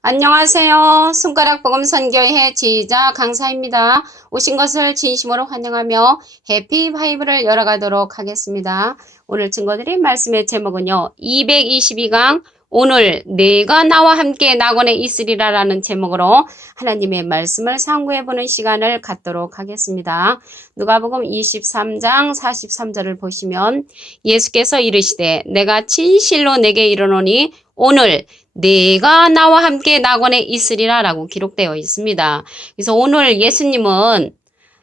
안녕하세요. 손가락 복음 선교회 지휘자 강사입니다. 오신 것을 진심으로 환영하며 해피 바이블을 열어가도록 하겠습니다. 오늘 증거드릴 말씀의 제목은요. 222강 오늘 내가 나와 함께 낙원에 있으리라 라는 제목으로 하나님의 말씀을 상고해보는 시간을 갖도록 하겠습니다. 누가복음 23장 43절을 보시면 예수께서 이르시되 내가 진실로 내게 이르노니 오늘 내가 나와 함께 낙원에 있으리라 라고 기록되어 있습니다. 그래서 오늘 예수님은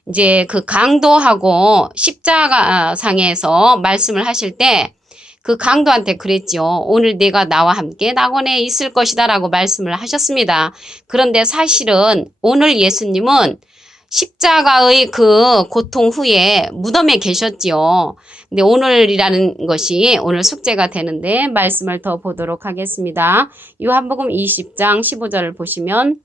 이제 그 강도하고 십자가상에서 말씀을 하실 때 그 강도한테 그랬죠. 오늘 내가 나와 함께 낙원에 있을 것이다 라고 말씀을 하셨습니다. 그런데 사실은 오늘 예수님은 십자가의 그 고통 후에 무덤에 계셨지요. 근데 오늘이라는 것이 오늘 숙제가 되는데 말씀을 더 보도록 하겠습니다. 요한복음 20장 15절을 보시면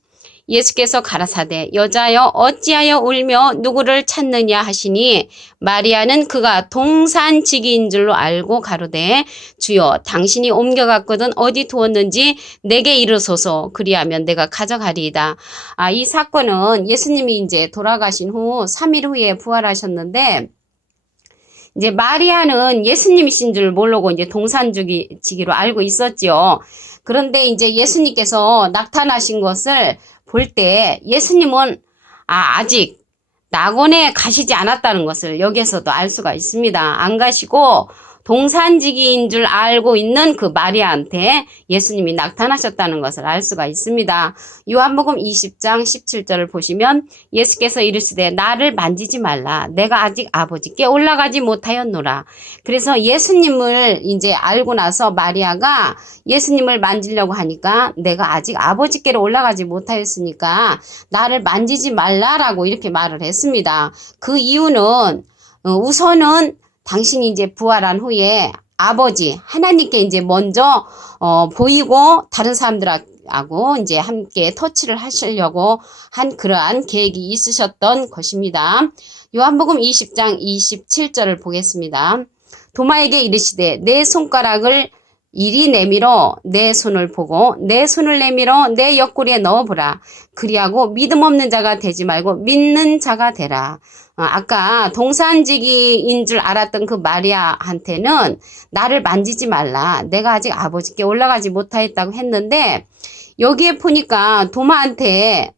예수께서 가라사대 여자여 어찌하여 울며 누구를 찾느냐 하시니 마리아는 그가 동산지기인 줄로 알고 가로되 주여 당신이 옮겨갔거든 어디 두었는지 내게 이르소서 그리하면 내가 가져가리이다. 이 사건은 예수님이 이제 돌아가신 후 3일 후에 부활하셨는데 이제 마리아는 예수님이신 줄 모르고 이제 동산지기로 알고 있었지요. 그런데 이제 예수님께서 나타나신 것을 볼 때 예수님은 아직 낙원에 가시지 않았다는 것을 여기에서도 알 수가 있습니다. 안 가시고 동산지기인 줄 알고 있는 그 마리아한테 예수님이 나타나셨다는 것을 알 수가 있습니다. 요한복음 20장 17절을 보시면 예수께서 이르시되 나를 만지지 말라. 내가 아직 아버지께 올라가지 못하였노라. 그래서 예수님을 이제 알고 나서 마리아가 예수님을 만지려고 하니까 내가 아직 아버지께로 올라가지 못하였으니까 나를 만지지 말라라고 이렇게 말을 했습니다. 그 이유는 우선은 당신이 이제 부활한 후에 아버지 하나님께 이제 먼저 보이고 다른 사람들하고 이제 함께 터치를 하시려고 한 그러한 계획이 있으셨던 것입니다. 요한복음 20장 27절을 보겠습니다. 도마에게 이르시되 내 손가락을 이리 내밀어 내 손을 보고 내 손을 내밀어 내 옆구리에 넣어보라. 그리하고 믿음 없는 자가 되지 말고 믿는 자가 되라. 아까 동산지기인 줄 알았던 그 마리아한테는 나를 만지지 말라. 내가 아직 아버지께 올라가지 못하였다고 했는데 여기에 보니까 도마한테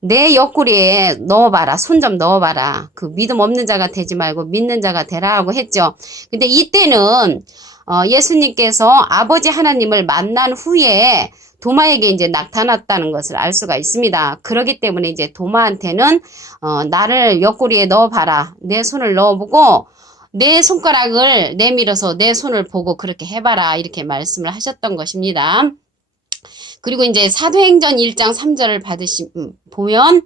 내 옆구리에 넣어봐라. 손 좀 넣어봐라. 그 믿음 없는 자가 되지 말고 믿는 자가 되라고 했죠. 근데 이때는 예수님께서 아버지 하나님을 만난 후에 도마에게 이제 나타났다는 것을 알 수가 있습니다. 그렇기 때문에 이제 도마한테는 나를 옆구리에 넣어봐라. 내 손을 넣어보고 내 손가락을 내밀어서 내 손을 보고 그렇게 해봐라. 이렇게 말씀을 하셨던 것입니다. 그리고 이제 사도행전 1장 3절을 보면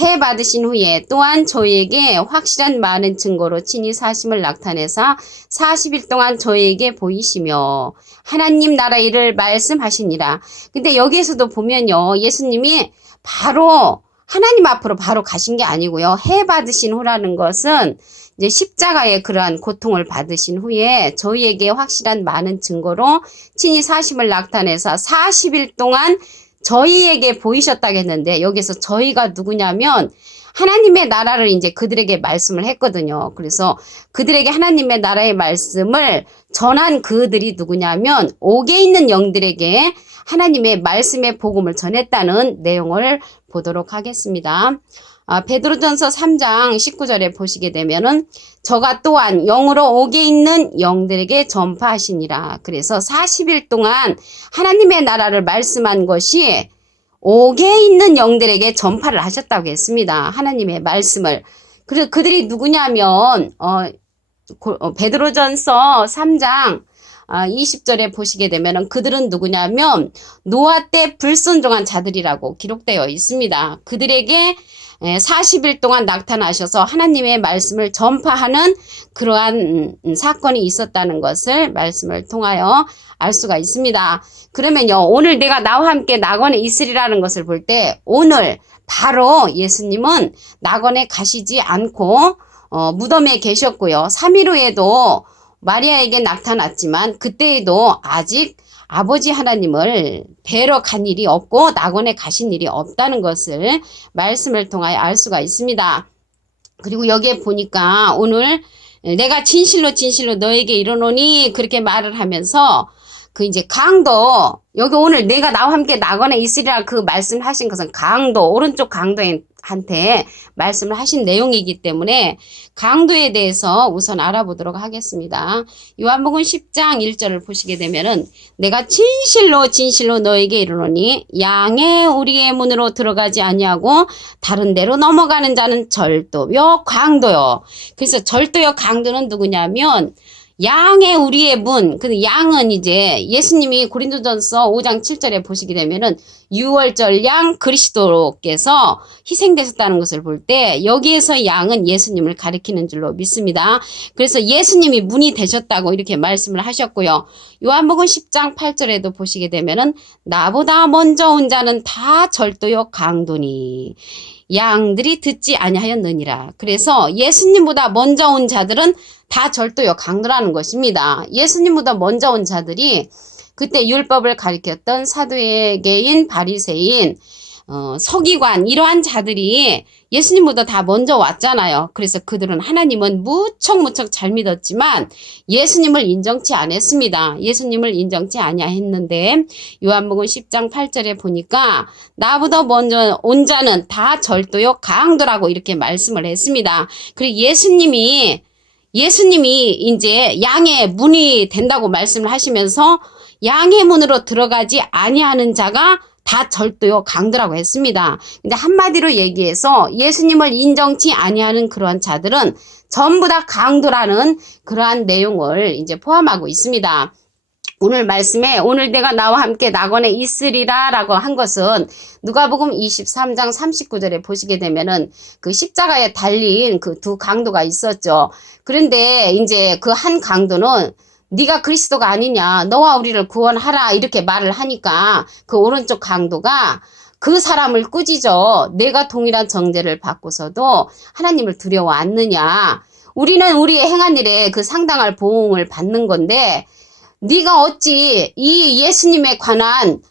해 받으신 후에 또한 저희에게 확실한 많은 증거로 친히 사심을 나타내사 40일 동안 저희에게 보이시며 하나님 나라 일을 말씀하시니라. 근데 여기에서도 보면요. 예수님이 바로 하나님 앞으로 바로 가신 게 아니고요. 해 받으신 후라는 것은 이제 십자가의 그러한 고통을 받으신 후에 저희에게 확실한 많은 증거로 친히 사심을 나타내사 40일 동안 저희에게 보이셨다고 했는데 여기서 저희가 누구냐면 하나님의 나라를 이제 그들에게 말씀을 했거든요. 그래서 그들에게 하나님의 나라의 말씀을 전한 그들이 누구냐면 옥에 있는 영들에게 하나님의 말씀의 복음을 전했다는 내용을 보도록 하겠습니다. 베드로전서 3장 19절에 보시게 되면은 저가 또한 영으로 옥에 있는 영들에게 전파하시니라. 그래서 40일 동안 하나님의 나라를 말씀한 것이 옥에 있는 영들에게 전파를 하셨다고 했습니다. 하나님의 말씀을. 그래서 그들이 누구냐면 베드로전서 3장 20절에 보시게 되면 그들은 누구냐면 노아 때 불순종한 자들이라고 기록되어 있습니다. 그들에게 40일 동안 나타나셔서 하나님의 말씀을 전파하는 그러한 사건이 있었다는 것을 말씀을 통하여 알 수가 있습니다. 그러면요, 오늘 내가 나와 함께 낙원에 있으리라는 것을 볼 때 오늘 바로 예수님은 낙원에 가시지 않고 무덤에 계셨고요. 3일 후에도 마리아에게 나타났지만 그때에도 아직 아버지 하나님을 뵈러 간 일이 없고 낙원에 가신 일이 없다는 것을 말씀을 통하여 알 수가 있습니다. 그리고 여기에 보니까 오늘 내가 진실로 진실로 너에게 이르노니 그렇게 말을 하면서 그 이제 강도, 여기 오늘 내가 나와 함께 낙원에 있으리라 그 말씀을 하신 것은 강도, 오른쪽 강도한테 말씀을 하신 내용이기 때문에 강도에 대해서 우선 알아보도록 하겠습니다. 요한복음 10장 1절을 보시게 되면은 내가 진실로 진실로 너에게 이르노니 양의 우리의 문으로 들어가지 아니하고 다른 데로 넘어가는 자는 절도요 강도요. 그래서 절도요 강도는 누구냐면 양의 우리의 문, 그 양은 이제 예수님이 고린도전서 5장 7절에 보시게 되면은 6월절 양 그리스도께서 희생되셨다는 것을 볼 때 여기에서 양은 예수님을 가리키는 줄로 믿습니다. 그래서 예수님이 문이 되셨다고 이렇게 말씀을 하셨고요. 요한복음 10장 8절에도 보시게 되면은 나보다 먼저 온 자는 다 절도요 강도니 양들이 듣지 아니하였느니라. 그래서 예수님보다 먼저 온 자들은 다 절도요 강도라는 것입니다. 예수님보다 먼저 온 자들이 그때 율법을 가리켰던 사두개인, 바리새인, 서기관 이러한 자들이 예수님보다 다 먼저 왔잖아요. 그래서 그들은 하나님은 무척 잘 믿었지만 예수님을 인정치 않았습니다. 예수님을 인정치 아니했는데 요한복음 10장 8절에 보니까 나보다 먼저 온 자는 다 절도요 강도라고 이렇게 말씀을 했습니다. 그리고 예수님이 이제 양의 문이 된다고 말씀을 하시면서 양의 문으로 들어가지 아니하는 자가 다 절도요 강도라고 했습니다. 근데 한마디로 얘기해서 예수님을 인정치 아니하는 그러한 자들은 전부 다 강도라는 그러한 내용을 이제 포함하고 있습니다. 오늘 말씀에 오늘 내가 나와 함께 낙원에 있으리라 라고 한 것은 누가복음 23장 39절에 보시게 되면은 그 십자가에 달린 그 두 강도가 있었죠. 그런데 이제 그 한 강도는 네가 그리스도가 아니냐, 너와 우리를 구원하라 이렇게 말을 하니까 그 오른쪽 강도가 그 사람을 꾸짖어 내가 동일한 정죄를 받고서도 하나님을 두려워 않느냐, 우리는 우리의 행한 일에 그 상당할 보응을 받는 건데 네가 어찌 이 예수님에 관한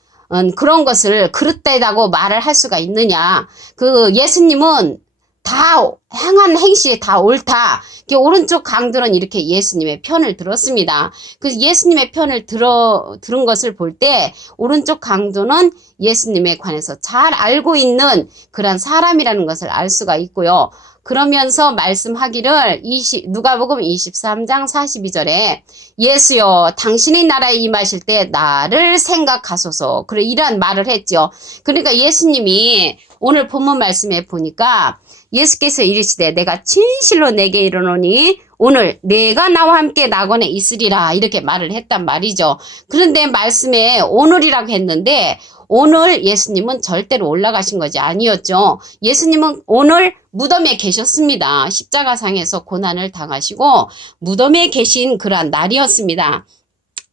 그런 것을 그릇되다고 말을 할 수가 있느냐. 그 예수님은 다 행한 행실이 다 옳다. 오른쪽 강도는 이렇게 예수님의 편을 들었습니다. 그래서 예수님의 편을 들은 것을 볼 때 오른쪽 강도는 예수님에 관해서 잘 알고 있는 그런 사람이라는 것을 알 수가 있고요. 그러면서 말씀하기를 누가복음 23장 42절에 예수여 당신의 나라에 임하실 때 나를 생각하소서. 그래 이런 말을 했죠. 그러니까 예수님이 오늘 본문 말씀에 보니까 예수께서 이르시되 내가 진실로 내게 이르노니 오늘 내가 나와 함께 낙원에 있으리라 이렇게 말을 했단 말이죠. 그런데 말씀에 오늘이라고 했는데 오늘 예수님은 절대로 올라가신 것이 아니었죠. 예수님은 오늘 무덤에 계셨습니다. 십자가상에서 고난을 당하시고 무덤에 계신 그러한 날이었습니다.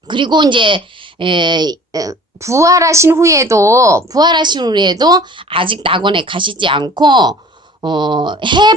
그리고 이제 부활하신 후에도 아직 낙원에 가시지 않고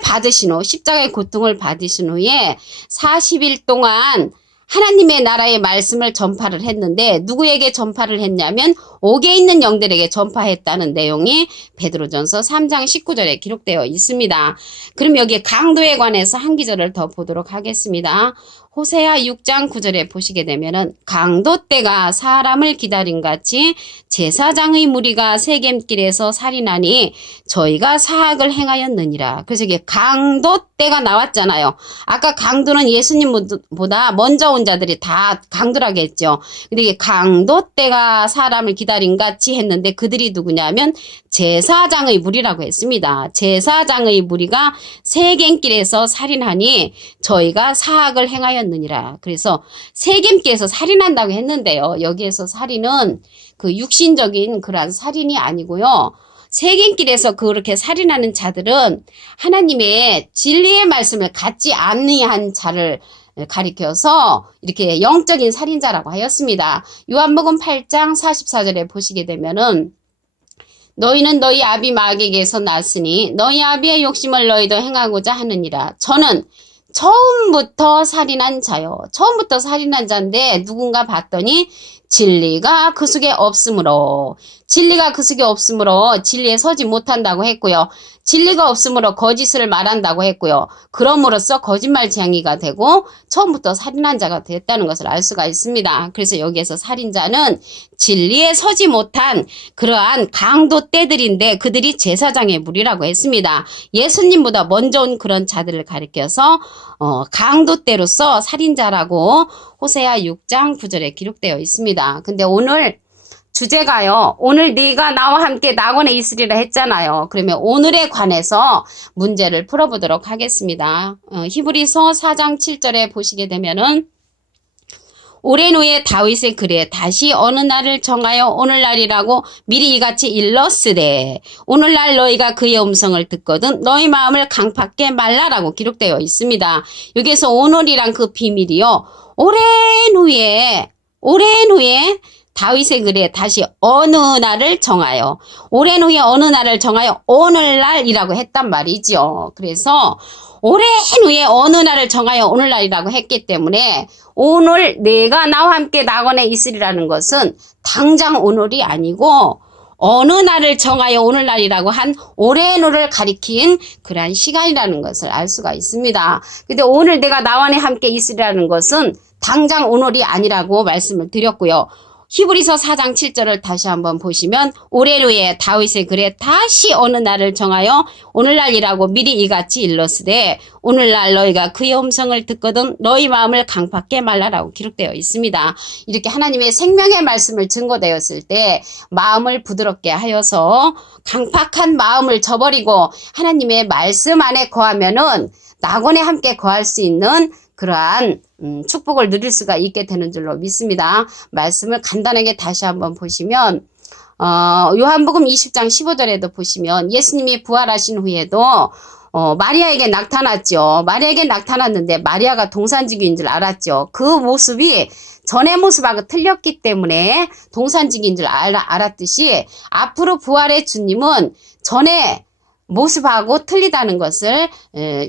받으신 후 십자가의 고통을 받으신 후에 40일 동안 하나님의 나라의 말씀을 전파를 했는데 누구에게 전파를 했냐면 옥에 있는 영들에게 전파했다는 내용이 베드로전서 3장 19절에 기록되어 있습니다. 그럼 여기에 강도에 관해서 한 기절을 더 보도록 하겠습니다. 호세아 6장 9절에 보시게 되면은 강도 때가 사람을 기다린 같이 제사장의 무리가 세겜길에서 살인하니 저희가 사악을 행하였느니라. 그래서 이게 강도 때가 나왔잖아요. 아까 강도는 예수님보다 먼저 온 자들이 다 강도라고 했죠. 근데 이게 강도 때가 사람을 기다린 같이 했는데 그들이 누구냐면 제사장의 무리라고 했습니다. 제사장의 무리가 세겜길에서 살인하니 저희가 사악을 행하였느니라. 그래서 세겜길에서 살인한다고 했는데요. 여기에서 살인은 그 육신적인 그러한 살인이 아니고요. 세겜길에서 그렇게 살인하는 자들은 하나님의 진리의 말씀을 갖지 아니한 자를 가리켜서 이렇게 영적인 살인자라고 하였습니다. 요한복음 8장 44절에 보시게 되면은 너희는 너희 아비 마귀에게서 났으니 너희 아비의 욕심을 너희도 행하고자 하느니라. 저는 처음부터 살인한 자요. 처음부터 살인한 자인데 누군가 봤더니 진리가 그 속에 없으므로 진리가 그 속에 없으므로 진리에 서지 못한다고 했고요. 진리가 없으므로 거짓을 말한다고 했고요. 그럼으로써 거짓말쟁이가 되고 처음부터 살인한 자가 됐다는 것을 알 수가 있습니다. 그래서 여기에서 살인자는 진리에 서지 못한 그러한 강도 떼들인데 그들이 제사장의 무리라고 했습니다. 예수님보다 먼저 온 그런 자들을 가리켜서 강도 때로서 살인자라고 호세아 6장 9절에 기록되어 있습니다. 근데 오늘 주제가요. 오늘 네가 나와 함께 낙원에 있으리라 했잖아요. 그러면 오늘에 관해서 문제를 풀어보도록 하겠습니다. 히브리서 4장 7절에 보시게 되면은 오랜 후에 다윗의 글에 다시 어느 날을 정하여 오늘날이라고 미리 이같이 일렀으되 오늘날 너희가 그의 음성을 듣거든 너희 마음을 강팍게 말라라고 기록되어 있습니다. 여기에서 오늘이란 그 비밀이요. 오랜 후에 다윗의 글에 다시 어느 날을 정하여 오랜 후에 어느 날을 정하여 오늘날이라고 했단 말이죠. 그래서 오랜 후에 어느 날을 정하여 오늘날이라고 했기 때문에 오늘 내가 나와 함께 낙원에 있으리라는 것은 당장 오늘이 아니고 어느 날을 정하여 오늘날이라고 한 오랜 후를 가리킨 그러한 시간이라는 것을 알 수가 있습니다. 근데 오늘 내가 낙원에 함께 있으리라는 것은 당장 오늘이 아니라고 말씀을 드렸고요. 히브리서 4장 7절을 다시 한번 보시면 오랜 후에 다윗의 글에 다시 어느 날을 정하여 오늘날이라고 미리 이같이 일렀으되 오늘날 너희가 그의 음성을 듣거든 너희 마음을 강팍게 말라라고 기록되어 있습니다. 이렇게 하나님의 생명의 말씀을 증거되었을 때 마음을 부드럽게 하여서 강팍한 마음을 저버리고 하나님의 말씀 안에 거하면은 낙원에 함께 거할 수 있는 그러한 축복을 누릴 수가 있게 되는 줄로 믿습니다. 말씀을 간단하게 다시 한번 보시면 요한복음 20장 15절에도 보시면 예수님이 부활하신 후에도 마리아에게 나타났죠. 마리아에게 나타났는데 마리아가 동산지기인 줄 알았죠. 그 모습이 전의 모습하고 틀렸기 때문에 동산지기인 줄 알았듯이 앞으로 부활의 주님은 전에 모습하고 틀리다는 것을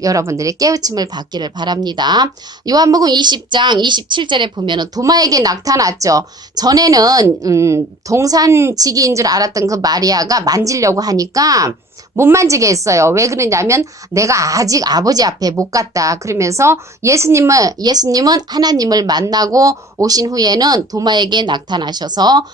여러분들이 깨우침을 받기를 바랍니다. 요한복음 20장 27절에 보면은 도마에게 나타났죠. 전에는 동산지기인 줄 알았던 그 마리아가 만지려고 하니까 못 만지게 했어요. 왜 그러냐면 내가 아직 아버지 앞에 못 갔다. 그러면서 예수님은 하나님을 만나고 오신 후에는 도마에게 나타나셔서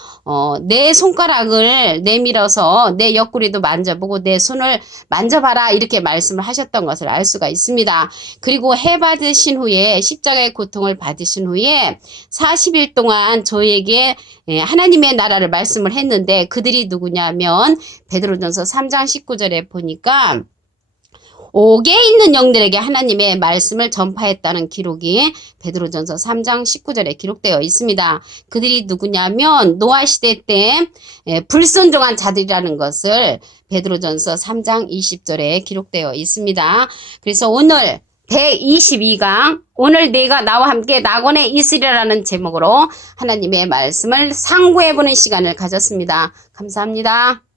내 손가락을 내밀어서 내 옆구리도 만져보고 내 손을 만져봐라 이렇게 말씀을 하셨던 것을 알 수가 있습니다. 그리고 해 받으신 후에 십자가의 고통을 받으신 후에 40일 동안 저에게 하나님의 나라를 말씀을 했는데 그들이 누구냐면 베드로전서 3장 19절에 보니까 옥에 있는 영들에게 하나님의 말씀을 전파했다는 기록이 베드로전서 3장 19절에 기록되어 있습니다. 그들이 누구냐면 노아 시대 때 불순종한 자들이라는 것을 베드로전서 3장 20절에 기록되어 있습니다. 그래서 오늘 122강 오늘 내가 나와 함께 낙원에 있으리라는 제목으로 하나님의 말씀을 상고해보는 시간을 가졌습니다. 감사합니다.